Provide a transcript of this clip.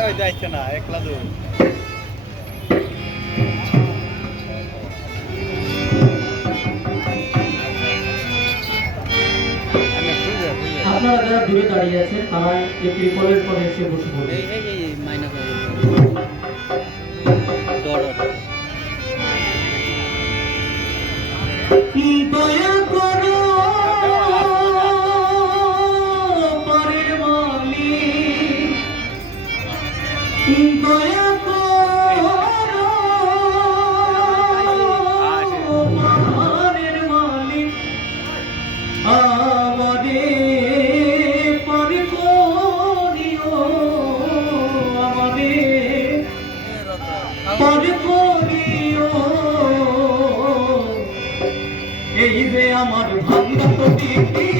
ওই যাইতে একলা দূর আপনারা যারা দূরে দাঁড়িয়ে আছেন তারা পরে এসে বসে পড়বে আমার ভাঙা তো